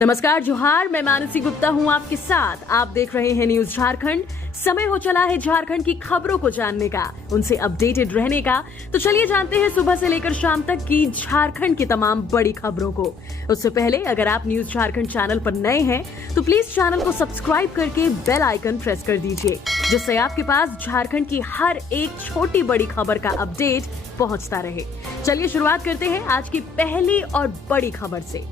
नमस्कार, जोहार। मैं मानसी गुप्ता हूं आपके साथ। आप देख रहे हैं न्यूज झारखंड। समय हो चला है झारखंड की खबरों को जानने का, उनसे अपडेटेड रहने का। तो चलिए जानते हैं सुबह से लेकर शाम तक की झारखंड की तमाम बड़ी खबरों को। उससे पहले अगर आप न्यूज झारखंड चैनल पर नए हैं तो प्लीज चैनल को सब्सक्राइब करके बेल आइकन प्रेस कर दीजिए, जिससे आपके पास झारखंड की हर एक छोटी बड़ी खबर का अपडेट पहुंचता रहे। चलिए शुरुआत करते हैं आज की पहली और बड़ी खबर से।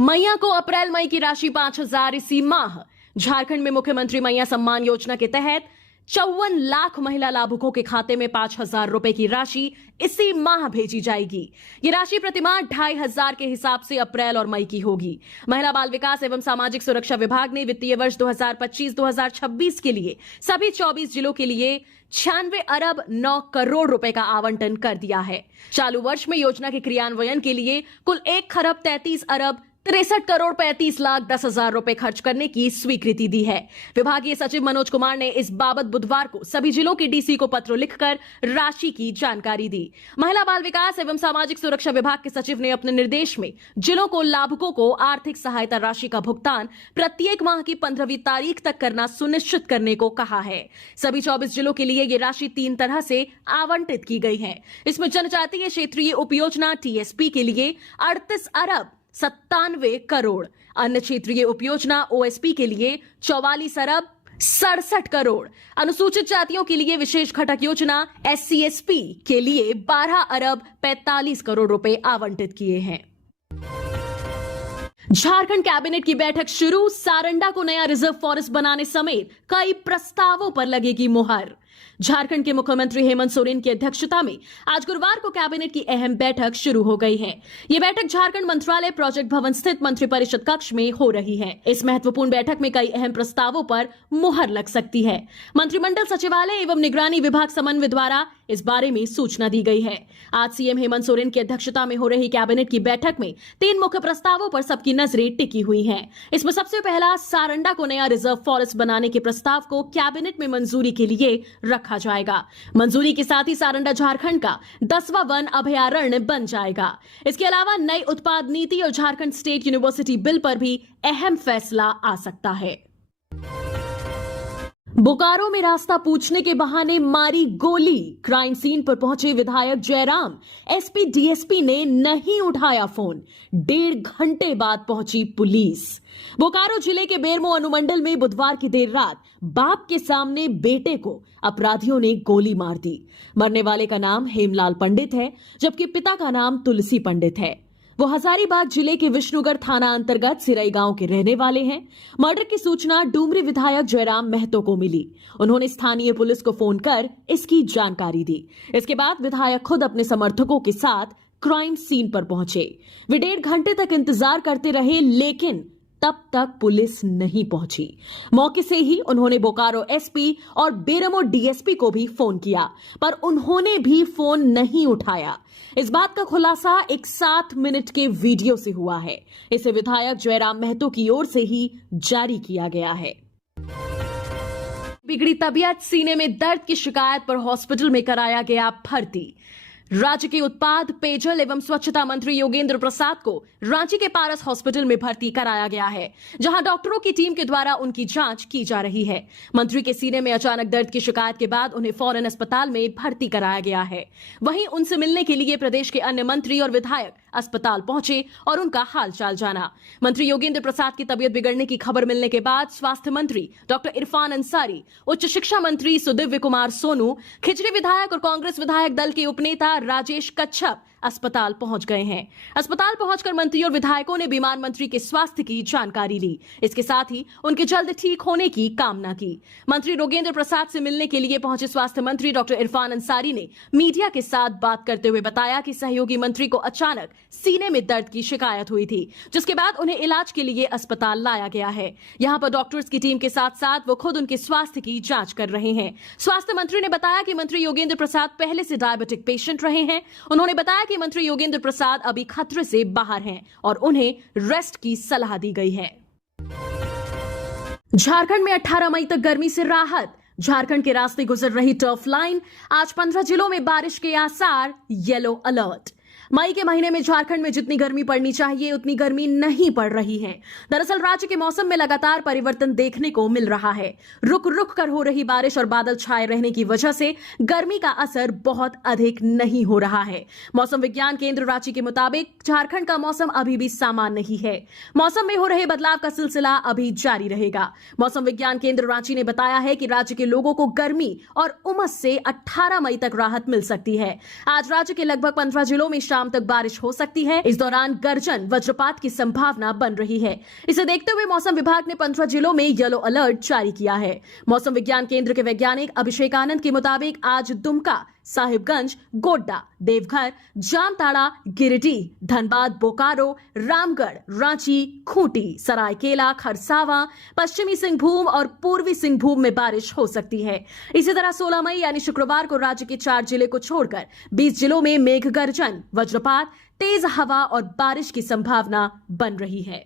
मैया को अप्रैल मई की राशि 5,000 इसी माह। झारखंड में मुख्यमंत्री मैया सम्मान योजना के तहत 54 लाख महिला लाभुकों के खाते में 5,000 रुपए की राशि इसी माह भेजी जाएगी। ये राशि प्रतिमाह 2,500 के हिसाब से अप्रैल और मई की होगी। महिला बाल विकास एवं सामाजिक सुरक्षा विभाग ने वित्तीय वर्ष 2025-2026 के लिए सभी 24 जिलों के लिए 96 अरब 9 करोड़ रुपए का आवंटन कर दिया है। चालू वर्ष में योजना के क्रियान्वयन के लिए कुल 1 खरब 33 अरब 63 करोड़ 35 लाख 10 हजार रुपए खर्च करने की स्वीकृति दी है। विभागीय सचिव मनोज कुमार ने इस बाबत बुधवार को सभी जिलों के डीसी को पत्र लिखकर राशि की जानकारी दी। महिला बाल विकास एवं सामाजिक सुरक्षा विभाग के सचिव ने अपने निर्देश में जिलों को लाभुकों को आर्थिक सहायता राशि का भुगतान प्रत्येक माह की 15वीं तारीख तक करना सुनिश्चित करने को कहा है। सभी 24 जिलों के लिए ये राशि 3 तरह से आवंटित की गई है। इसमें जनजातीय क्षेत्रीय उपयोजना टीएसपी के लिए 38 अरब 97 करोड़, अन्य क्षेत्रीय उपयोजना ओएसपी के लिए 44 अरब 67 करोड़, अनुसूचित जातियों के लिए विशेष घटक योजना एससीएसपी के लिए 12 अरब 45 करोड़ रुपए आवंटित किए हैं। झारखंड कैबिनेट की बैठक शुरू। सारंडा को नया रिजर्व फॉरेस्ट बनाने समेत कई प्रस्तावों पर लगेगी मुहर। झारखंड के मुख्यमंत्री हेमंत सोरेन की अध्यक्षता में आज गुरुवार को कैबिनेट की अहम बैठक शुरू हो गई है। यह बैठक झारखंड मंत्रालय प्रोजेक्ट भवन स्थित मंत्रिपरिषद कक्ष में हो रही है। इस महत्वपूर्ण बैठक में कई अहम प्रस्तावों पर मुहर लग सकती है। मंत्रिमंडल सचिवालय एवं निगरानी विभाग समन्वय द्वारा इस बारे में सूचना दी गई है। आज सीएम हेमंत सोरेन की अध्यक्षता में हो रही कैबिनेट की बैठक में 3 मुख्य प्रस्तावों पर सबकी नजरें टिकी हुई हैं। इसमें सबसे पहला सारंडा को नया रिजर्व फॉरेस्ट बनाने के प्रस्ताव को कैबिनेट में मंजूरी के लिए रखा जाएगा। मंजूरी के साथ ही सारंडा झारखंड का 10वां वन अभयारण्य बन जाएगा। इसके अलावा नई उत्पाद नीति और झारखंड स्टेट यूनिवर्सिटी बिल पर भी अहम फैसला आ सकता है। बोकारो में रास्ता पूछने के बहाने मारी गोली। क्राइम सीन पर पहुंचे विधायक जयराम। एसपी डीएसपी ने नहीं उठाया फोन। 1.5 घंटे बाद पहुंची पुलिस। बोकारो जिले के बेरमो अनुमंडल में बुधवार की देर रात बाप के सामने बेटे को अपराधियों ने गोली मार दी। मरने वाले का नाम हेमलाल पंडित है, जबकि पिता का नाम तुलसी पंडित है। वो हजारीबाग जिले के विष्णुगढ़ थाना अंतर्गत सिरई गांव के रहने वाले हैं। मर्डर की सूचना डुमरी विधायक जयराम महतो को मिली। उन्होंने स्थानीय पुलिस को फोन कर इसकी जानकारी दी। इसके बाद विधायक खुद अपने समर्थकों के साथ क्राइम सीन पर पहुंचे। वे 1.5 घंटे तक इंतजार करते रहे, लेकिन तब तक पुलिस नहीं पहुंची। मौके से ही उन्होंने बोकारो एसपी और बेरमो डीएसपी को भी फोन किया, पर उन्होंने भी फोन नहीं उठाया। इस बात का खुलासा एक 7 मिनट के वीडियो से हुआ है। इसे विधायक जयराम महतो की ओर से ही जारी किया गया है। बिगड़ी तबीयत, सीने में दर्द की शिकायत पर हॉस्पिटल में कराया गया भर्ती। राज्य के उत्पाद, पेयजल एवं स्वच्छता मंत्री योगेंद्र प्रसाद को रांची के पारस हॉस्पिटल में भर्ती कराया गया है, जहां डॉक्टरों की टीम के द्वारा उनकी जांच की जा रही है। मंत्री के सीने में अचानक दर्द की शिकायत के बाद उन्हें फौरन अस्पताल में भर्ती कराया गया है। वहीं उनसे मिलने के लिए प्रदेश के अन्य मंत्री और विधायक अस्पताल पहुंचे और उनका हालचाल जाना। मंत्री योगेंद्र प्रसाद की तबीयत बिगड़ने की खबर मिलने के बाद स्वास्थ्य मंत्री डॉक्टर इरफान अंसारी, उच्च शिक्षा मंत्री सुदिव्य कुमार सोनू, खिचड़ी विधायक और कांग्रेस विधायक दल के उपनेता राजेश कच्छप अस्पताल पहुंच गए हैं। अस्पताल पहुंचकर मंत्री और विधायकों ने बीमार मंत्री के स्वास्थ्य की जानकारी ली। इसके साथ ही उनके जल्द ठीक होने की कामना की। मंत्री योगेंद्र प्रसाद से मिलने के लिए पहुंचे स्वास्थ्य मंत्री डॉक्टर इरफान अंसारी ने मीडिया के साथ बात करते हुए बताया कि सहयोगी मंत्री को अचानक सीने में दर्द की शिकायत हुई थी, जिसके बाद उन्हें इलाज के लिए अस्पताल लाया गया है। यहाँ पर डॉक्टर्स की टीम के साथ साथ वो खुद उनके स्वास्थ्य की जांच कर रहे हैं। स्वास्थ्य मंत्री ने बताया कि मंत्री योगेंद्र प्रसाद पहले से डायबिटिक पेशेंट रहे हैं। उन्होंने बताया कि मंत्री योगेंद्र प्रसाद अभी खतरे से बाहर हैं और उन्हें रेस्ट की सलाह दी गई है। झारखंड में 18 मई तक गर्मी से राहत। झारखंड के रास्ते गुजर रही टर्फ लाइन। आज 15 जिलों में बारिश के आसार, येलो अलर्ट। मई के महीने में झारखंड में जितनी गर्मी पड़नी चाहिए उतनी गर्मी नहीं पड़ रही है। दरअसल राज्य के मौसम में लगातार परिवर्तन देखने को मिल रहा है। रुक रुक कर हो रही बारिश और बादल छाए रहने की वजह से गर्मी का असर बहुत अधिक नहीं हो रहा है। मौसम विज्ञान केंद्र रांची के मुताबिक झारखंड का मौसम अभी भी सामान्य ही है। मौसम में हो रहे बदलाव का सिलसिला अभी जारी रहेगा। मौसम विज्ञान केंद्र रांची ने बताया है कि राज्य के लोगों को गर्मी और उमस से 18 मई तक राहत मिल सकती है। आज राज्य के लगभग 15 जिलों में शाम तक बारिश हो सकती है। इस दौरान गर्जन वज्रपात की संभावना बन रही है। इसे देखते हुए मौसम विभाग ने 15 जिलों में येलो अलर्ट जारी किया है। मौसम विज्ञान केंद्र के वैज्ञानिक अभिषेक आनंद के मुताबिक आज दुमका, साहिबगंज, गोड्डा, देवघर, जामताड़ा, गिरिडीह, धनबाद, बोकारो, रामगढ़, रांची, खूंटी, सरायकेला, खरसावां, पश्चिमी सिंहभूम और पूर्वी सिंहभूम में बारिश हो सकती है। इसी तरह 16 मई यानी शुक्रवार को राज्य के 4 जिले को छोड़कर 20 जिलों में मेघ गर्जन, वज्रपात, तेज हवा और बारिश की संभावना बन रही है।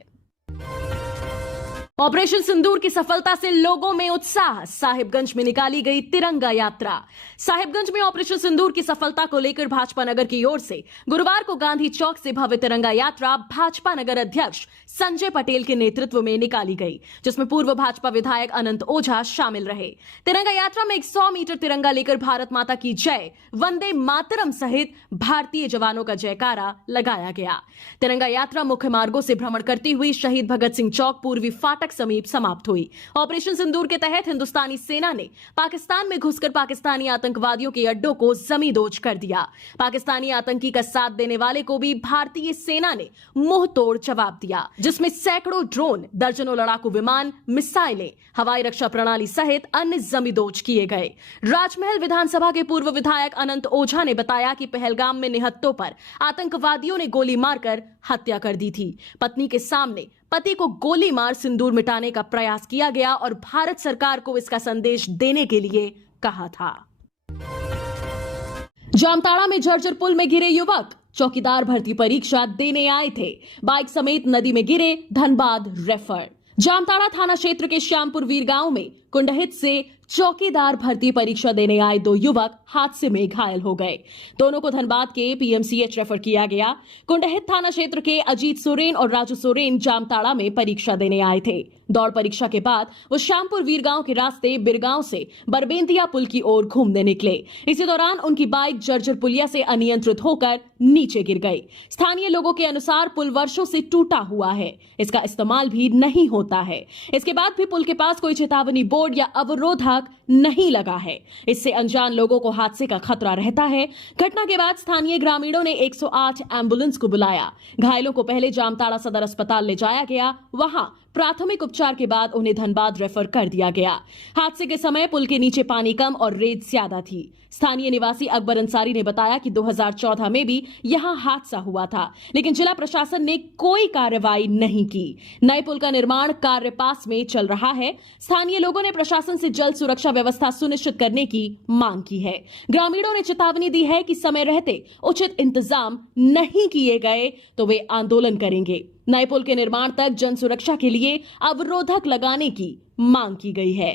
ऑपरेशन सिंदूर की सफलता से लोगों में उत्साह। साहिबगंज में निकाली गई तिरंगा यात्रा। साहिबगंज में ऑपरेशन सिंदूर की सफलता को लेकर भाजपा नगर की ओर से गुरुवार को गांधी चौक से भव्य तिरंगा यात्रा भाजपा नगर अध्यक्ष संजय पटेल के नेतृत्व में निकाली गई, जिसमें पूर्व भाजपा विधायक अनंत ओझा शामिल रहे। तिरंगा यात्रा में 100 मीटर तिरंगा लेकर भारत माता की जय, वंदे मातरम सहित भारतीय जवानों का जयकारा लगाया गया। तिरंगा यात्रा मुख्य मार्गों से भ्रमण करती हुई शहीद भगत सिंह चौक पूर्वी फाटक समीप समाप्त हुई। ऑपरेशन सिंदूर के तहत हिंदुस्तानी सेना ने पाकिस्तान में घुसकर पाकिस्तानी आतंकवादियों के अड्डों को जमींदोज कर दिया। पाकिस्तानी आतंकी का साथ देने वाले को भी भारतीय सेना ने मुंह तोड़ जवाब दिया, जिसमें सैकड़ों ड्रोन, दर्जनों लड़ाकू विमान, मिसाइलें, हवाई रक्षा प्रणाली सहित अन्य जमींदोज किए गए। राजमहल विधानसभा के पूर्व विधायक अनंत ओझा ने बताया कि पहलगाम में निहत्तों पर आतंकवादियों ने गोली मारकर हत्या कर दी थी। पत्नी के सामने पति को गोली मार सिंदूर मिटाने का प्रयास किया गया और भारत सरकार को इसका संदेश देने के लिए कहा था। जामताड़ा में जर्जर पुल में गिरे युवक। चौकीदार भर्ती परीक्षा देने आए थे, बाइक समेत नदी में गिरे, धनबाद रेफर। जामताड़ा थाना क्षेत्र के श्यामपुर वीर गांव में कुंडहित से चौकीदार भर्ती परीक्षा देने आए 2 युवक हादसे में घायल हो गए। दोनों को धनबाद के पीएमसीएच रेफर किया गया। कुंडहित थाना क्षेत्र के अजीत सोरेन और राजू सोरेन जामताड़ा में परीक्षा देने आए थे। दौड़ परीक्षा के बाद वो श्यामपुर वीर गांव के रास्ते बिरगांव से बरबेंतिया पुल की ओर घूमने निकले। इसी दौरान उनकी बाइक जर्जर पुलिया से अनियंत्रित होकर नीचे गिर गई। स्थानीय लोगों के अनुसार पुल वर्षों से टूटा हुआ है, इसका इस्तेमाल भी नहीं होता है। इसके बाद भी पुल के पास कोई चेतावनी बोर्ड या अवरोधक नहीं लगा है। इससे अनजान लोगों को हादसे का खतरा रहता है। घटना के बाद स्थानीय ग्रामीणों ने 108 एम्बुलेंस को बुलाया। घायलों को पहले जामताड़ा सदर अस्पताल ले जाया गया, वहां प्राथमिक उपचार के बाद उन्हें धनबाद रेफर कर दिया गया। हादसे के समय पुल के नीचे पानी कम और रेत ज्यादा थी। स्थानीय निवासी अकबर अंसारी ने बताया कि 2014 में भी यहां हादसा हुआ था, लेकिन जिला प्रशासन ने कोई कार्रवाई नहीं की। नए पुल का निर्माण कार्य पास में चल रहा है। स्थानीय लोगों ने प्रशासन से जल्द सुरक्षा व्यवस्था सुनिश्चित करने की मांग की है। ग्रामीणों ने चेतावनी दी है कि समय रहते उचित इंतजाम नहीं किए गए तो वे आंदोलन करेंगे। नए पुल के निर्माण तक जन सुरक्षा के लिए अवरोधक लगाने की मांग की गई है।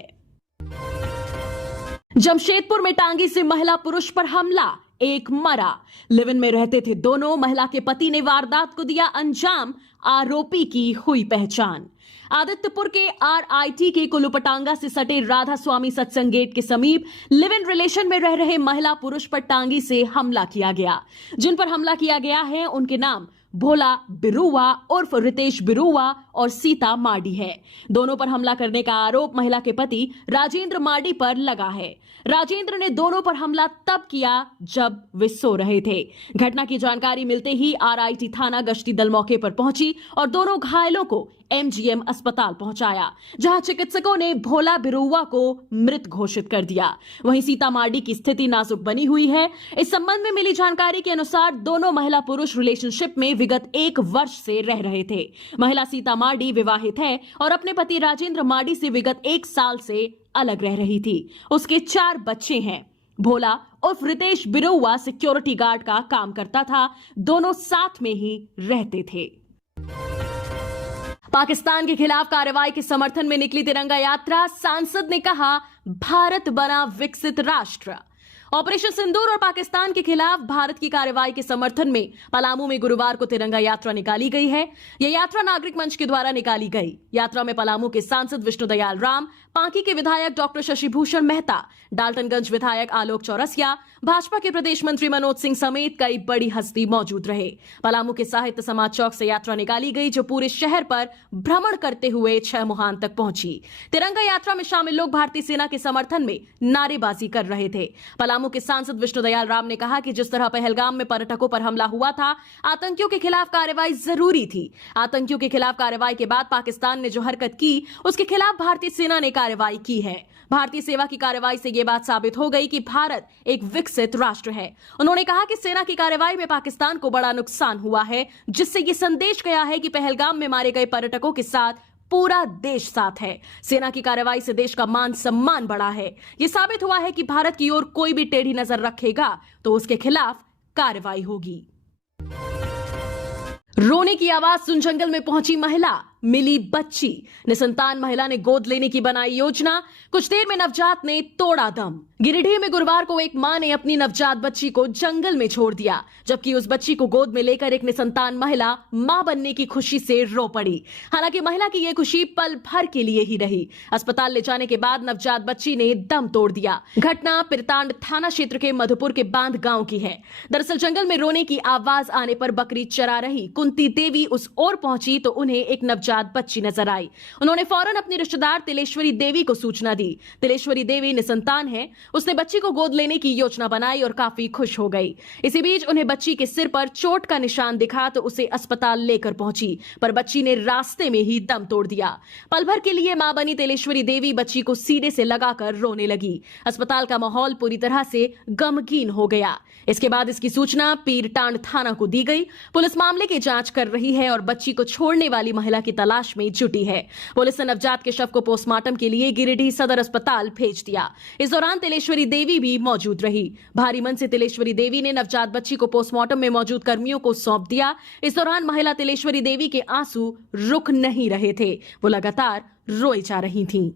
जमशेदपुर में टांगी से महिला पुरुष पर हमला, एक मरा। लिव इन में रहते थे दोनों। महिला के पति ने वारदात को दिया अंजाम, आरोपी की हुई पहचान। आदित्यपुर के आरआईटी के कुलुपटांगा से सटे राधा स्वामी सत्संग गेट के समीप लिव इन रिलेशन में रह रहे महिला पुरुष पर टांगी से हमला किया गया। जिन पर हमला किया गया है उनके नाम भोला बिरुवा उर्फ रितेश बिरुवा और सीता मार्डी है। दोनों पर हमला करने का आरोप महिला के पति राजेंद्र मार्डी पर लगा है। राजेंद्र ने दोनों पर हमला तब किया जब वे सो रहे थे। घटना की जानकारी मिलते ही आरआईटी थाना गश्ती दल मौके पर पहुंची और दोनों घायलों को एमजीएम अस्पताल पहुंचाया, जहां चिकित्सकों ने भोला बिरुवा को मृत घोषित कर दिया। वहीं सीता मार्डी की स्थिति नाजुक बनी हुई है। इस संबंध में मिली जानकारी के अनुसार दोनों महिला पुरुष रिलेशनशिप में विगत 1 वर्ष से रह रहे थे। महिला सीता मार्डी विवाहित है और अपने पति राजेंद्र मार्डी से विगत 1 साल से अलग रह रही थी। उसके 4 बच्चे हैं। भोला उर्फ रितेश बिरुवा सिक्योरिटी गार्ड का काम करता था। दोनों साथ में ही रहते थे। पाकिस्तान के खिलाफ कार्रवाई के समर्थन में निकली तिरंगा यात्रा। सांसद ने कहा, भारत बना विकसित राष्ट्र। ऑपरेशन सिंदूर और पाकिस्तान के खिलाफ भारत की कार्रवाई के समर्थन में पलामू में गुरुवार को तिरंगा यात्रा निकाली गई है। यह यात्रा नागरिक मंच के द्वारा निकाली गई। यात्रा में पलामू के सांसद विष्णुदयाल राम, पांकी के विधायक डॉक्टर शशिभूषण मेहता, डाल्टनगंज विधायक आलोक चौरसिया, भाजपा के प्रदेश मंत्री मनोज सिंह समेत कई बड़ी हस्ती मौजूद रहे। पलामू के साहित्य समाज चौक से यात्रा निकाली गई, जो पूरे शहर पर भ्रमण करते हुए 6 मुहान तक पहुंची। तिरंगा यात्रा में शामिल लोग भारतीय सेना के समर्थन में नारेबाजी कर रहे थे। पलामू के सांसद विष्णुदयाल राम ने कहा कि जिस तरह पहलगाम में पर्यटकों पर हमला हुआ था, आतंकियों के खिलाफ कार्रवाई जरूरी थी। आतंकियों के खिलाफ कार्रवाई के बाद पाकिस्तान ने जो हरकत की, उसके खिलाफ भारतीय सेना ने कार्रवाई की है। भारतीय सेवा की कार्रवाई से यह बात साबित हो गई कि भारत एक विकसित राष्ट्र है। उन्होंने कहा कि सेना की कार्रवाई में पाकिस्तान को बड़ा नुकसान हुआ है, जिससे यह संदेश गया है कि पहलगाम में मारे गए पर्यटकों के साथ पूरा देश साथ है। सेना की कार्रवाई से देश का मान सम्मान बढ़ा है। यह साबित हुआ है कि भारत की ओर कोई भी टेढ़ी नजर रखेगा तो उसके खिलाफ कार्रवाई होगी। रोने की आवाज सुन जंगल में पहुंची महिला, मिली बच्ची। निसंतान महिला ने गोद लेने की बनाई योजना, कुछ देर में नवजात ने तोड़ा दम। गिरिडीह में गुरुवार को एक मां ने अपनी नवजात बच्ची को जंगल में छोड़ दिया, जबकि उस बच्ची को गोद में लेकर एक निसंतान महिला मां बनने की खुशी से रो पड़ी। हालांकि महिला की यह खुशी पल भर के लिए ही रही। अस्पताल ले जाने के बाद नवजात बच्ची ने दम तोड़ दिया। घटना पिरतांड थाना क्षेत्र के मधुपुर के बांध गांव की है। दरअसल जंगल में रोने की आवाज आने पर बकरी चरा रही कुंती देवी उस ओर पहुंची तो उन्हें एक नवजात बच्ची नजर आई। उन्होंने फौरन अपनी रिश्तेदार तिलेश्वरी देवी को सूचना दी। तिलेश्वरी देवी निसंतान है। उसने बच्ची को गोद लेने की योजना बनाई और काफी खुश हो गई। इसी बीच उन्हें बच्ची के सिर पर चोट का निशान दिखा तो उसे अस्पताल लेकर पहुंची, पर बच्ची ने रास्ते में ही दम तोड़ दिया। पल भर के लिए मां बनी तिलेश्वरी देवी बच्ची को सीने से लगाकर रोने लगी। अस्पताल का माहौल पूरी तरह से गमगीन हो गया। इसके बाद इसकी सूचना पीरटांड थाना को दी गई। पुलिस मामले की जांच कर रही है और बच्ची को छोड़ने वाली महिला की तलाश में जुटी है। पुलिस ने नवजात के शव को पोस्टमार्टम के लिए गिरिडीह सदर अस्पताल भेज दिया। इस दौरान तिलेश्वरी देवी भी मौजूद रही। भारी मन से तिलेश्वरी देवी ने नवजात बच्ची को पोस्टमार्टम में मौजूद कर्मियों को सौंप दिया। इस दौरान महिला तिलेश्वरी देवी के आंसू रुक नहीं रहे थे, वो लगातार रोई जा रही थीं।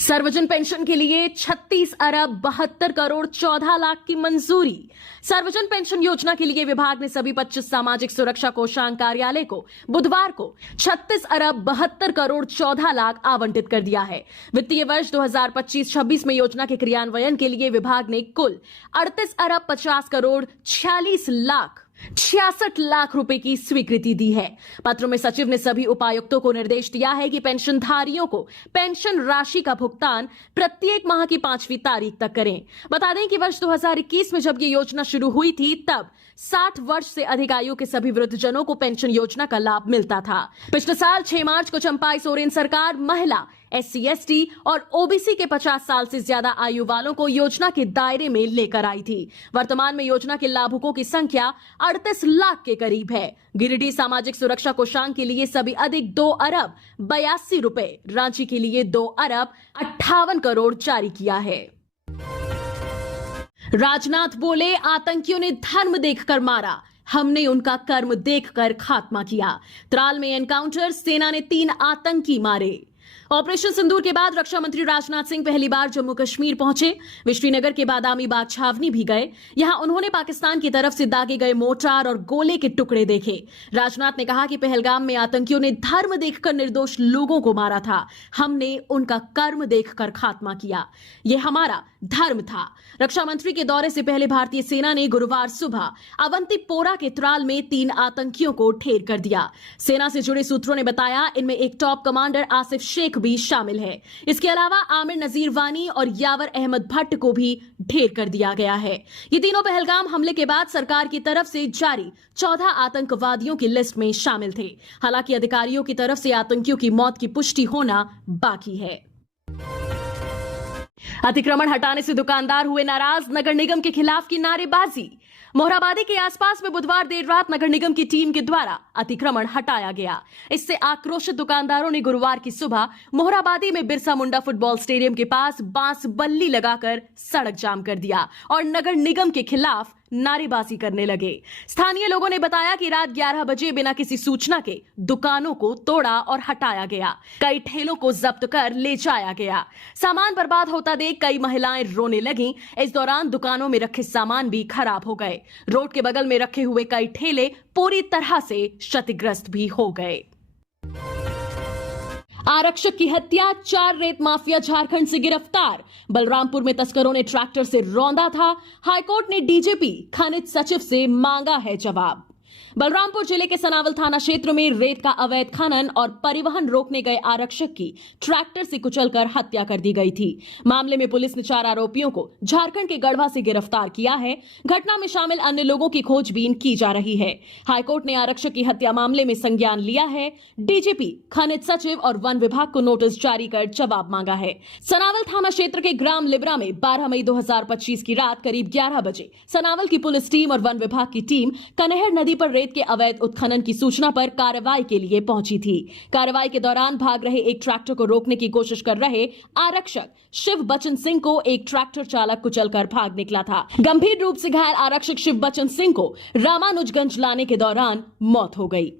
सर्वजन पेंशन के लिए 36 अरब 72 करोड़ 14 लाख की मंजूरी। सर्वजन पेंशन योजना के लिए विभाग ने सभी 25 सामाजिक सुरक्षा कोषांग कार्यालय को बुधवार को 36 अरब 72 करोड़ 14 लाख आवंटित कर दिया है। वित्तीय वर्ष 2025-26 में योजना के क्रियान्वयन के लिए विभाग ने कुल 38 अरब 50 करोड़ 66 लाख रुपए की स्वीकृति दी है। पत्र में सचिव ने सभी उपायुक्तों को निर्देश दिया है कि पेंशनधारियों को पेंशन राशि का भुगतान प्रत्येक माह की 5वीं तारीख तक करें। बता दें कि वर्ष 2021 में जब ये योजना शुरू हुई थी, तब 60 वर्ष से अधिक आयु के सभी वृद्धजनों को पेंशन योजना का लाभ मिलता था। पिछले साल 6 मार्च को चंपाई सोरेन सरकार महिला, SC/ST और OBC के 50 साल से ज्यादा आयु वालों को योजना के दायरे में लेकर आई थी। वर्तमान में योजना के लाभुकों की संख्या 38 लाख के करीब है। गिरिडीह सामाजिक सुरक्षा कोषांग के लिए सभी अधिक 2 अरब 82 रुपए, रांची के लिए 2 अरब 58 करोड़ जारी किया है। राजनाथ बोले, आतंकियों ने धर्म देखकर मारा, हमने उनका कर्म देखकर खात्मा किया। त्राल में एनकाउंटर, सेना ने 3 आतंकी मारे। ऑपरेशन सिंदूर के बाद रक्षा मंत्री राजनाथ सिंह पहली बार जम्मू कश्मीर पहुंचे। वे श्रीनगर के बादामी बाग छावनी भी गए। यहां उन्होंने पाकिस्तान की तरफ से दागे गए मोर्टार और गोले के टुकड़े देखे। राजनाथ ने कहा कि पहलगाम में आतंकियों ने धर्म देखकर निर्दोष लोगों को मारा था, हमने उनका कर्म देखकर खात्मा किया। यह हमारा धर्म था। रक्षा मंत्री के दौरे से पहले भारतीय सेना ने गुरुवार सुबह अवंतीपोरा के त्राल में 3 आतंकियों को ढेर कर दिया। सेना से जुड़े सूत्रों ने बताया, इनमें एक टॉप कमांडर आसिफ शेख भी शामिल है। इसके अलावा आमिर नजीर वानी और यावर अहमद भट्ट को भी ढेर कर दिया गया है। ये तीनों पहलगाम हमले के बाद सरकार की तरफ से जारी 14 आतंकवादियों की लिस्ट में शामिल थे। हालांकि अधिकारियों की तरफ से आतंकियों की मौत की पुष्टि होना बाकी है। अतिक्रमण हटाने से दुकानदार हुए नाराज, नगर निगम के खिलाफ की नारेबाजी। मोहराबादी के आसपास में बुधवार देर रात नगर निगम की टीम के द्वारा अतिक्रमण हटाया गया। इससे आक्रोशित दुकानदारों ने गुरुवार की सुबह मोहराबादी में बिरसा मुंडा फुटबॉल स्टेडियम के पास बांस बल्ली लगाकर सड़क जाम कर दिया और नगर निगम के खिलाफ नारेबाजी करने लगे। स्थानीय लोगों ने बताया कि रात 11 बजे बिना किसी सूचना के दुकानों को तोड़ा और हटाया गया। कई ठेलों को जब्त कर ले जाया गया। सामान बर्बाद होता देख कई महिलाएं रोने लगीं। इस दौरान दुकानों में रखे सामान भी खराब हो गए। रोड के बगल में रखे हुए कई ठेले पूरी तरह से क्षतिग्रस्त भी हो गए। आरक्षक की हत्या, 4 रेत माफिया झारखंड से गिरफ्तार। बलरामपुर में तस्करों ने ट्रैक्टर से रौंदा था। हाईकोर्ट ने डीजीपी खनिज सचिव से मांगा है जवाब। बलरामपुर जिले के सनावल थाना क्षेत्र में रेत का अवैध खनन और परिवहन रोकने गए आरक्षक की ट्रैक्टर से कुचलकर हत्या कर दी गई थी। मामले में पुलिस ने 4 आरोपियों को झारखंड के गढ़वा से गिरफ्तार किया है। घटना में शामिल अन्य लोगों की खोजबीन की जा रही है। हाईकोर्ट ने आरक्षक की हत्या मामले में संज्ञान लिया है। डीजीपी, खनिज सचिव और वन विभाग को नोटिस जारी कर जवाब मांगा है। सनावल थाना क्षेत्र के ग्राम लिब्रा में 12 मई 2025 की रात करीब 11 बजे सनावल की पुलिस टीम और वन विभाग की टीम कनहर नदी पर रेत के अवैध उत्खनन की सूचना पर कार्रवाई के लिए पहुंची थी। कार्रवाई के दौरान भाग रहे एक ट्रैक्टर को रोकने की कोशिश कर रहे आरक्षक शिव बचन सिंह को एक ट्रैक्टर चालक कुचलकर भाग निकला था। गंभीर रूप से घायल आरक्षक शिव बचन सिंह को रामानुजगंज लाने के दौरान मौत हो गई।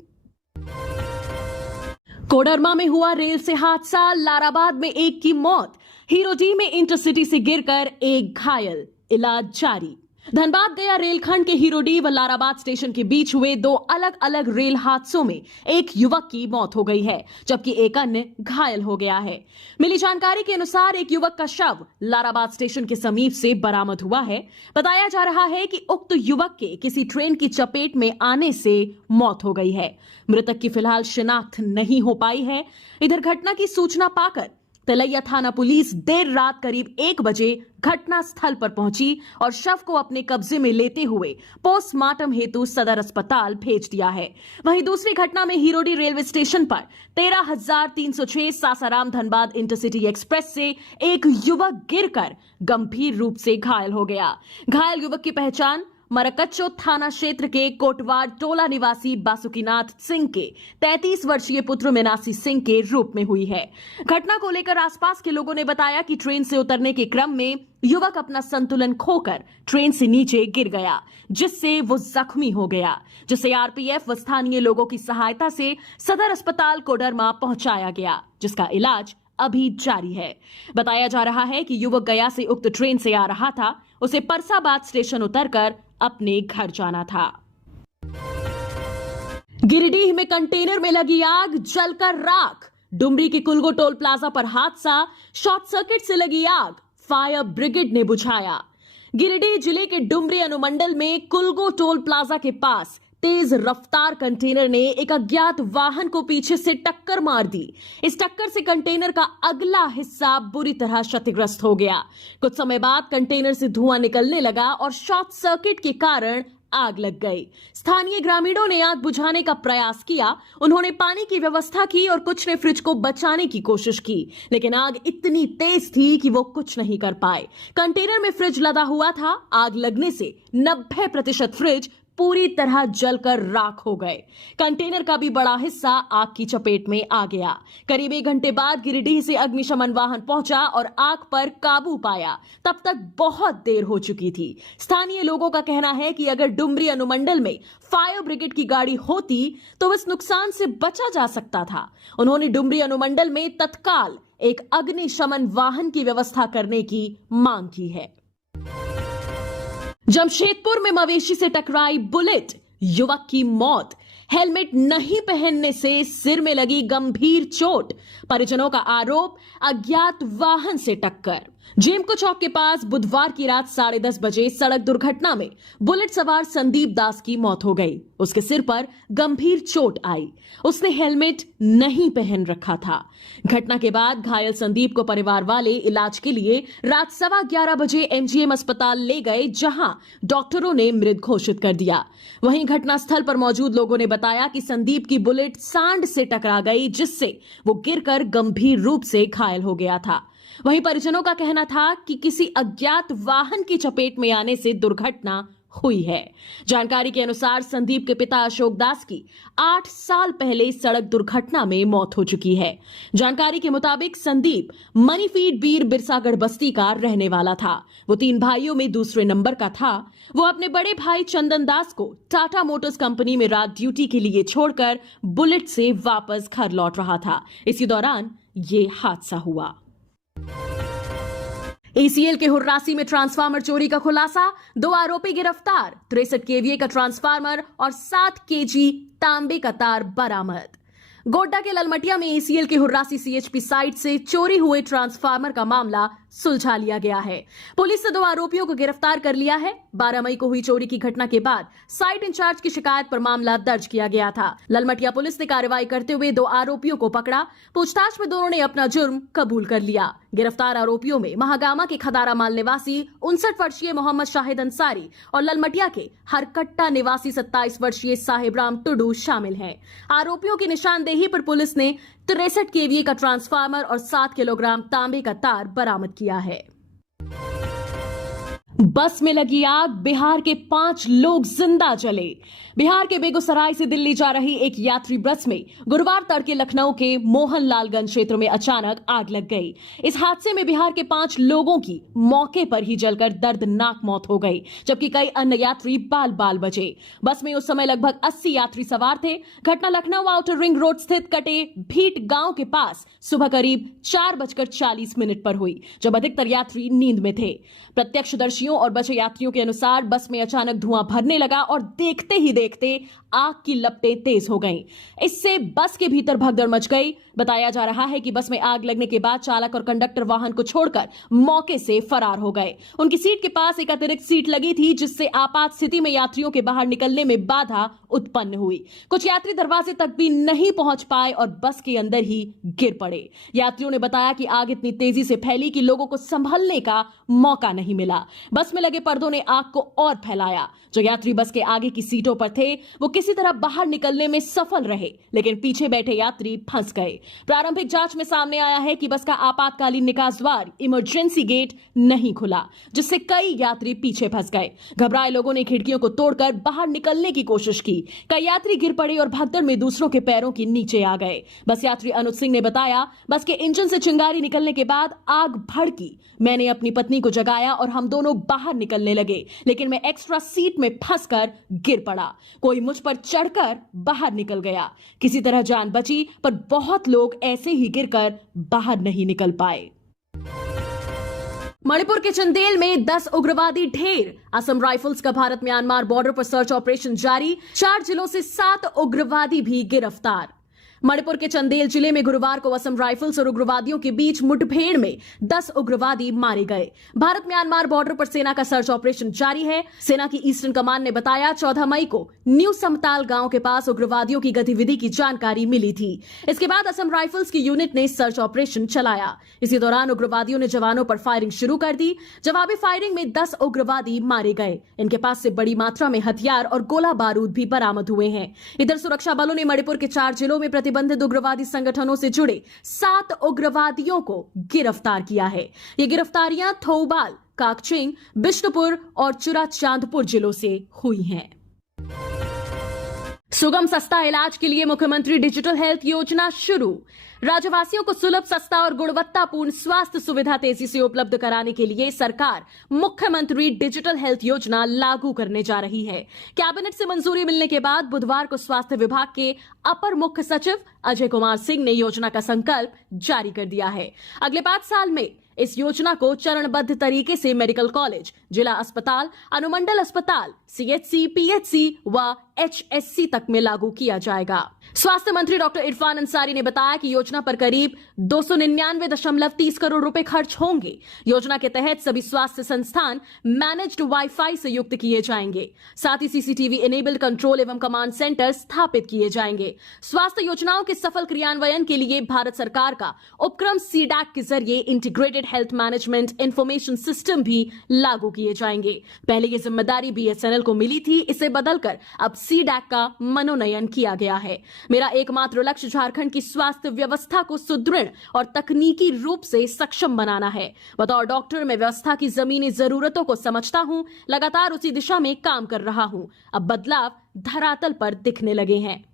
कोडरमा में हुआ रेल से हादसा, लाराबाद में एक की मौत। हीरोडी में इंटरसिटी से गिरकर एक घायल, इलाज जारी। धनबाद गया रेलखंड के हीरोडी व लाराबाद स्टेशन के बीच हुए 2 अलग अलग रेल हादसों में एक युवक की मौत हो गई है, जबकि एक अन्य घायल हो गया है। मिली जानकारी के अनुसार एक युवक का शव लाराबाद स्टेशन के समीप से बरामद हुआ है। बताया जा रहा है कि उक्त युवक के किसी ट्रेन की चपेट में आने से मौत हो गई है। मृतक की फिलहाल शिनाख्त नहीं हो पाई है। इधर घटना की सूचना पाकर तलैया थाना पुलिस देर रात करीब 1 बजे घटना स्थल पर पहुंची और शव को अपने कब्जे में लेते हुए पोस्टमार्टम हेतु सदर अस्पताल भेज दिया है। वहीं दूसरी घटना में हीरोडी रेलवे स्टेशन पर 13,306 सासाराम धनबाद इंटरसिटी एक्सप्रेस से एक युवक गिरकर गंभीर रूप से घायल हो गया। घायल युवक की पहचान मरकच्चो थाना क्षेत्र के कोटवाड़ टोला निवासी बासुकीनाथ सिंह के 33 वर्षीय पुत्र मीनासी सिंह के रूप में हुई है। घटना को लेकर आसपास के लोगों ने बताया कि ट्रेन से उतरने के क्रम में युवक अपना संतुलन खोकर ट्रेन से नीचे गिर गया, जिससे वो जख्मी हो गया, जिसे आरपीएफ व स्थानीय लोगों की सहायता से सदर अस्पताल कोडरमा पहुंचाया गया, जिसका इलाज अभी जारी है। बताया जा रहा है कि युवक गया से उक्त ट्रेन से आ रहा था। उसे परसाबाद स्टेशन उतरकर अपने घर जाना था। गिरिडीह में कंटेनर में लगी आग, जलकर राख। डुमरी के कुलगो टोल प्लाजा पर हादसा, शॉर्ट सर्किट से लगी आग, फायर ब्रिगेड ने बुझाया। गिरिडीह जिले के डुमरी अनुमंडल में कुलगो टोल प्लाजा के पास तेज रफ्तार कंटेनर ने एक अज्ञात वाहन को पीछे से टक्कर मार दी। इस टक्कर से कंटेनर का अगला हिस्सा बुरी तरह क्षतिग्रस्त हो गया। कुछ समय बाद कंटेनर से धुआं निकलने लगा और शॉर्ट सर्किट के कारण आग लग गई। स्थानीय ग्रामीणों ने आग बुझाने का प्रयास किया। उन्होंने पानी की व्यवस्था की और कुछ ने फ्रिज को बचाने की कोशिश की, लेकिन आग इतनी तेज थी कि वो कुछ नहीं कर पाए। कंटेनर में फ्रिज लदा हुआ था। आग लगने से 90% फ्रिज पूरी तरह जलकर राख हो गए। कंटेनर का भी बड़ा हिस्सा आग की चपेट में आ गया। करीब 1 घंटे बाद गिरिडीह से अग्निशमन वाहन पहुंचा और आग पर काबू पाया। तब तक बहुत देर हो चुकी थी। स्थानीय लोगों का कहना है कि अगर डुमरी अनुमंडल में फायर ब्रिगेड की गाड़ी होती तो इस नुकसान से बचा जा सकता था। उन्होंने डुमरी अनुमंडल में तत्काल एक अग्निशमन वाहन की व्यवस्था करने की मांग की है। जमशेदपुर में मवेशी से टकराई बुलेट, युवक की मौत। हेलमेट नहीं पहनने से सिर में लगी गंभीर चोट। परिजनों का आरोप, अज्ञात वाहन से टक्कर। जेमको चौक के पास बुधवार की रात 10:30 बजे सड़क दुर्घटना में बुलेट सवार संदीप दास की मौत हो गई। उसके सिर पर गंभीर चोट आई। उसने हेलमेट नहीं पहन रखा था। घटना के बाद घायल संदीप को परिवार वाले इलाज के लिए रात 11:15 बजे एमजीएम अस्पताल ले गए, जहां डॉक्टरों ने मृत घोषित कर दिया। वहीं घटनास्थल पर मौजूद लोगों ने बताया कि संदीप की बुलेट सांड से टकरा गई, जिससे वो गिरकर गंभीर रूप से घायल हो गया था। वहीं परिजनों का कहना था कि किसी अज्ञात वाहन की चपेट में आने से दुर्घटना हुई है। जानकारी के अनुसार संदीप के पिता अशोक दास की 8 साल पहले सड़क दुर्घटना में मौत हो चुकी है। जानकारी के मुताबिक संदीप मनीफीड बीर बिरसागढ़ बस्ती का रहने वाला था। वो 3 भाइयों में दूसरे नंबर का था। वो अपने बड़े भाई चंदन दास को टाटा मोटर्स कंपनी में रात ड्यूटी के लिए छोड़कर बुलेट से वापस घर लौट रहा था। इसी दौरान ये हादसा हुआ। एसीएल के हुर्रासी में ट्रांसफार्मर चोरी का खुलासा, 2 आरोपी गिरफ्तार, 63 केवीए का ट्रांसफार्मर और 7 केजी तांबे का तार बरामद। गोड्डा के ललमटिया में एसीएल के हुर्रासी सीएचपी साइट से चोरी हुए ट्रांसफार्मर का मामला सुलझा लिया गया है। पुलिस ने 2 आरोपियों को गिरफ्तार कर लिया है। 12 मई को हुई चोरी की घटना के बाद साइट इंचार्ज की शिकायत पर मामला दर्ज किया गया था। ललमटिया पुलिस ने कार्रवाई करते हुए 2 आरोपियों को पकड़ा। पूछताछ में दोनों ने अपना जुर्म कबूल कर लिया। गिरफ्तार आरोपियों में महागामा के खदारा माल निवासी 59 वर्षीय मोहम्मद शाहिद अंसारी और ललमटिया के हरकट्टा निवासी 27 वर्षीय साहिबराम टुडू शामिल हैं। आरोपियों की निशानदेही पर पुलिस ने 63 केवीए का ट्रांसफार्मर और 7 किलोग्राम तांबे का तार बरामद किया है। बस में लगी आग, बिहार के 5 लोग जिंदा जले। बिहार के बेगूसराय से दिल्ली जा रही एक यात्री बस में गुरुवार तड़के लखनऊ के मोहनलालगंज क्षेत्र में अचानक आग लग गई। इस हादसे में बिहार के 5 लोगों की मौके पर ही जलकर दर्दनाक मौत हो गई, जबकि कई अन्य यात्री बाल बाल बचे। बस में उस समय लगभग 80 यात्री सवार थे। घटना लखनऊ आउटर रिंग रोड स्थित कटे भीट गांव के पास सुबह करीब 4:40 पर हुई, जब अधिकतर यात्री नींद में थे। प्रत्यक्षदर्शियों और बचे यात्रियों के अनुसार बस में अचानक धुआं भरने लगा और देखते ही देखते आग की लपटें तेज हो गईं। इससे बस के भीतर भगदड़ मच गई। बताया जा रहा है कि बस में आग लगने के बाद चालक और कंडक्टर वाहन को छोड़कर मौके से फरार हो गए। उनकी सीट के पास एक अतिरिक्त सीट लगी थी, जिससे आपात स्थिति में यात्रियों के बाहर निकलने में बाधा उत्पन्न हुई। कुछ यात्री दरवाजे तक भी नहीं पहुंच पाए और बस के अंदर ही गिर पड़े। यात्रियों ने बताया कि आग इतनी तेजी से फैली कि लोगों को संभलने का मौका नहीं मिला। बस में लगे पर्दों ने आग को और फैलाया। जो यात्री बस के आगे की सीटों पर थे वो किसी तरह बाहर निकलने में सफल रहे, लेकिन पीछे बैठे यात्री फंस गए। प्रारंभिक जांच में सामने आया है कि बस का आपातकालीन निकास द्वार इमरजेंसी गेट नहीं खुला, जिससे कई यात्री पीछे फंस गए। घबराए लोगों ने खिड़कियों को तोड़कर बाहर निकलने की कोशिश की। कई यात्री गिर पड़े और भगदड़ में दूसरों के पैरों के नीचे आ गए। बस यात्री अनुज सिंह ने बताया, बस के इंजन से चिंगारी निकलने के बाद आग भड़की। मैंने अपनी पत्नी को जगाया और हम दोनों बाहर निकलने लगे, लेकिन मैं एक्स्ट्रा सीट में फंसकर गिर पड़ा। कोई मुझ पर चढ़कर बाहर निकल गया। किसी तरह जान बची, पर बहुत लोग ऐसे ही गिरकर बाहर नहीं निकल पाए। मणिपुर के चंदेल में 10 उग्रवादी ढेर। असम राइफल्स का भारत म्यांमार बॉर्डर पर सर्च ऑपरेशन जारी। 4 जिलों से 7 उग्रवादी भी गिरफ्तार। मणिपुर के चंदेल जिले में गुरुवार को असम राइफल्स और उग्रवादियों के बीच मुठभेड़ में 10 उग्रवादी मारे गए। भारत म्यांमार बॉर्डर पर सेना का सर्च ऑपरेशन जारी है। सेना की ईस्टर्न कमान ने बताया, 14 मई को न्यू समताल गांव के पास उग्रवादियों की गतिविधि की जानकारी मिली थी। इसके बाद असम राइफल्स की यूनिट ने सर्च ऑपरेशन चलाया। इसी दौरान उग्रवादियों ने जवानों पर फायरिंग शुरू कर दी। जवाबी फायरिंग में 10 उग्रवादी मारे गए। इनके पास से बड़ी मात्रा में हथियार और गोला बारूद भी बरामद हुए हैं। इधर सुरक्षा बलों ने मणिपुर के 4 जिलों में प्रतिबंधित उग्रवादी संगठनों से जुड़े 7 उग्रवादियों को गिरफ्तार किया है। ये गिरफ्तारियां थौबाल, काकचिंग, बिष्णुपुर और चुराचांदपुर जिलों से हुई हैं। सुगम सस्ता इलाज के लिए मुख्यमंत्री डिजिटल हेल्थ योजना शुरू। राज्यवासियों को सुलभ, सस्ता और गुणवत्तापूर्ण स्वास्थ्य सुविधा तेजी से उपलब्ध कराने के लिए सरकार मुख्यमंत्री डिजिटल हेल्थ योजना लागू करने जा रही है। कैबिनेट से मंजूरी मिलने के बाद बुधवार को स्वास्थ्य विभाग के अपर मुख्य सचिव अजय कुमार सिंह ने योजना का संकल्प जारी कर दिया है। अगले 5 साल में इस योजना को चरणबद्ध तरीके से मेडिकल कॉलेज, जिला अस्पताल, अनुमंडल अस्पताल, सीएचसी, पीएचसी व एचएससी तक में लागू किया जाएगा। स्वास्थ्य मंत्री डॉक्टर इरफान अंसारी ने बताया कि योजना पर करीब 299.30 करोड़ रुपए खर्च होंगे। योजना के तहत सभी स्वास्थ्य संस्थान मैनेज्ड वाईफाई से युक्त किए जाएंगे। साथ ही सीसीटीवी इनेबल्ड कंट्रोल एवं कमांड सेंटर स्थापित किए जाएंगे। स्वास्थ्य योजनाओं के सफल क्रियान्वयन के लिए भारत सरकार का उपक्रम सीडैक के जरिए integrated health management information system भी लागू किए जाएंगे। पहले ये जिम्मेदारी बीएसएनएल को मिली थी, इसे बदलकर अब सीडैक का मनोनयन किया गया है। मेरा एकमात्र लक्ष्य झारखंड की स्वास्थ्य व्यवस्था को सुदृढ़ और तकनीकी रूप से सक्षम बनाना है। बतौर डॉक्टर मैं व्यवस्था की जमीनी जरूरतों को समझता हूं, लगातार उसी दिशा में काम कर रहा हूं। अब बदलाव धरातल पर दिखने लगे हैं।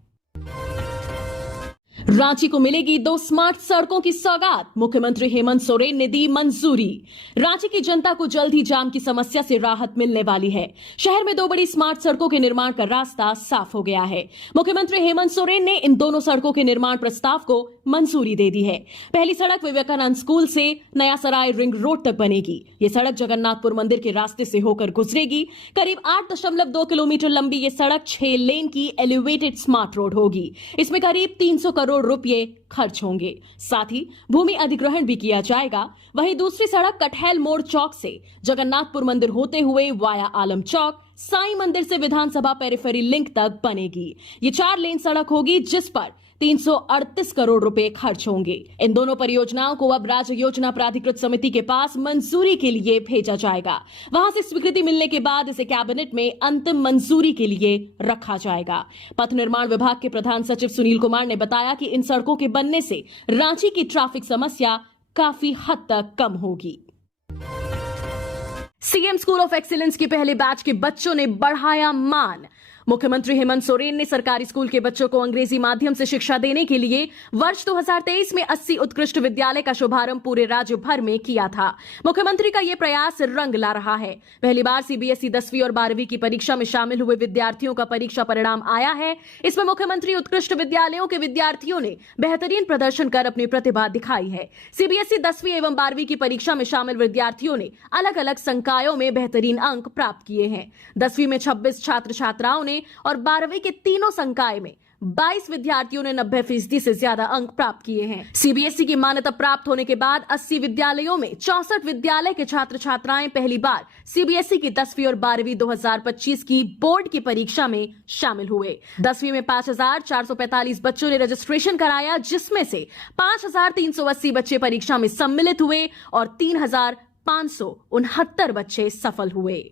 रांची को मिलेगी 2 स्मार्ट सड़कों की सौगात, मुख्यमंत्री हेमंत सोरेन ने दी मंजूरी। रांची की जनता को जल्द ही जाम की समस्या से राहत मिलने वाली है। शहर में 2 बड़ी स्मार्ट सड़कों के निर्माण का रास्ता साफ हो गया है। मुख्यमंत्री हेमंत सोरेन ने इन दोनों सड़कों के निर्माण प्रस्ताव को मंजूरी दे दी है। पहली सड़क विवेकानंद स्कूल से नया सराय रिंग रोड तक बनेगी। ये सड़क जगन्नाथपुर मंदिर के रास्ते से होकर गुजरेगी। करीब 8.2 किलोमीटर लंबी ये सड़क 6 लेन की एलिवेटेड स्मार्ट रोड होगी। इसमें करीब 300 करोड़ रुपए खर्च होंगे। साथ ही भूमि अधिग्रहण भी किया जाएगा। वहीं दूसरी सड़क कटहल मोड़ चौक से जगन्नाथपुर मंदिर होते हुए वाया आलम चौक, साईं मंदिर से विधानसभा पेरिफेरी लिंक तक बनेगी। ये 4 लेन सड़क होगी जिस पर 338 करोड़ रुपए खर्च होंगे। इन दोनों परियोजनाओं को अब राज्य योजना प्राधिकृत समिति के पास मंजूरी के लिए भेजा जाएगा। वहां से स्वीकृति मिलने के बाद इसे कैबिनेट में अंतिम मंजूरी के लिए रखा जाएगा। पथ निर्माण विभाग के प्रधान सचिव सुनील कुमार ने बताया कि इन सड़कों के बनने से रांची की ट्रैफिक समस्या काफी हद तक कम होगी। सीएम स्कूल ऑफ एक्सीलेंस के पहले बैच के बच्चों ने बढ़ाया मान। मुख्यमंत्री हेमंत सोरेन ने सरकारी स्कूल के बच्चों को अंग्रेजी माध्यम से शिक्षा देने के लिए वर्ष 2023 में 80 उत्कृष्ट विद्यालय का शुभारंभ पूरे राज्य भर में किया था। मुख्यमंत्री का यह प्रयास रंग ला रहा है। पहली बार सीबीएसई 10वीं और 12वीं की परीक्षा में शामिल हुए विद्यार्थियों का परीक्षा परिणाम आया है। इसमें मुख्यमंत्री उत्कृष्ट विद्यालयों के विद्यार्थियों ने बेहतरीन प्रदर्शन कर अपनी प्रतिभा दिखाई है। सीबीएसई 10वीं एवं 12वीं की परीक्षा में शामिल विद्यार्थियों ने अलग अलग संकायों में बेहतरीन अंक प्राप्त किए हैं। 10वीं में 26 छात्र छात्राओं ने और 12वीं के तीनों संकाय में 22 विद्यार्थियों ने 90% से ज्यादा अंक प्राप्त किए हैं। सीबीएसई की मान्यता प्राप्त होने के बाद 80 विद्यालयों में 64 विद्यालय के छात्र छात्राएं पहली बार सीबीएसई की 10वीं और 12वीं 2025 की बोर्ड की परीक्षा में शामिल हुए। 10वीं में 5445 बच्चों ने रजिस्ट्रेशन कराया, जिसमें से 5380 बच्चे परीक्षा में सम्मिलित हुए और 3569 बच्चे सफल हुए।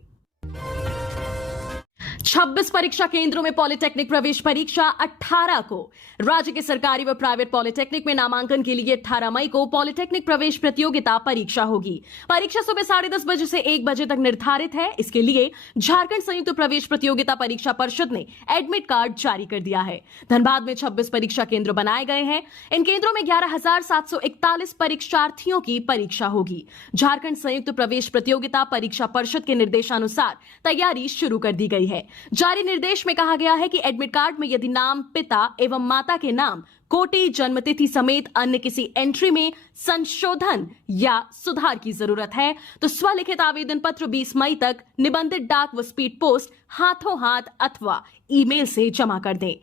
26 परीक्षा केंद्रों में पॉलिटेक्निक प्रवेश परीक्षा 18 को। राज्य के सरकारी व प्राइवेट पॉलिटेक्निक में नामांकन के लिए 18 मई को पॉलिटेक्निक प्रवेश प्रतियोगिता परीक्षा होगी। परीक्षा सुबह 10:30 बजे से 1 बजे तक निर्धारित है। इसके लिए झारखंड संयुक्त प्रवेश प्रतियोगिता परीक्षा परिषद ने एडमिट कार्ड जारी कर दिया है। धनबाद में 26 परीक्षा केंद्र बनाए गए हैं। इन केंद्रों में 11,741 परीक्षार्थियों की परीक्षा होगी। झारखंड संयुक्त प्रवेश प्रतियोगिता परीक्षा परिषद के निर्देशानुसार तैयारी शुरू कर दी गई है। जारी निर्देश में कहा गया है कि एडमिट कार्ड में यदि नाम, पिता एवं माता के नाम, कोटि, जन्मतिथि समेत अन्य किसी एंट्री में संशोधन या सुधार की जरूरत है तो स्वलिखित आवेदन पत्र 20 मई तक निबंधित डाक व स्पीड पोस्ट हाथों हाथ अथवा ईमेल से जमा कर दें।